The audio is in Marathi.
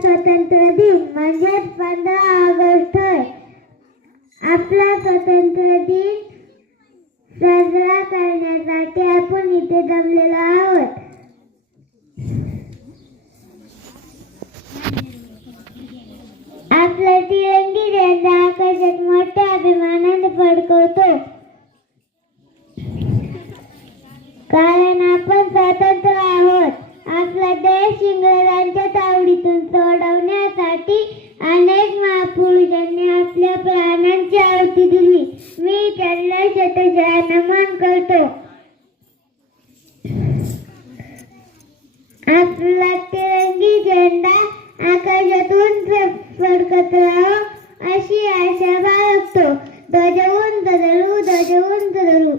स्वातंत्र्य दिन म्हणजेच 15 ऑगस्ट होय. आपला स्वातंत्र्य दिन साजरा करण्यासाठी आपण इथे जमलेलो आहोत. आपला तिरंगी झेंडा आकाशात मोठ्या अभिमानाने फडकवतो, कारण आपण स्वतंत्र आहोत. आपला देश इंग्रजांच्या तावडीतून सोडवण्यासाठी अनेक महापुरुषांनी आपल्या प्राणांची आहुती दिली. मी त्यांना शतशः नमन करतो. आपला तिरंगी झेंडा आकाशातून फडकत राहो अशी आशा बाळगतो. ध्वज उंच धरू, ध्वज उंच धरू.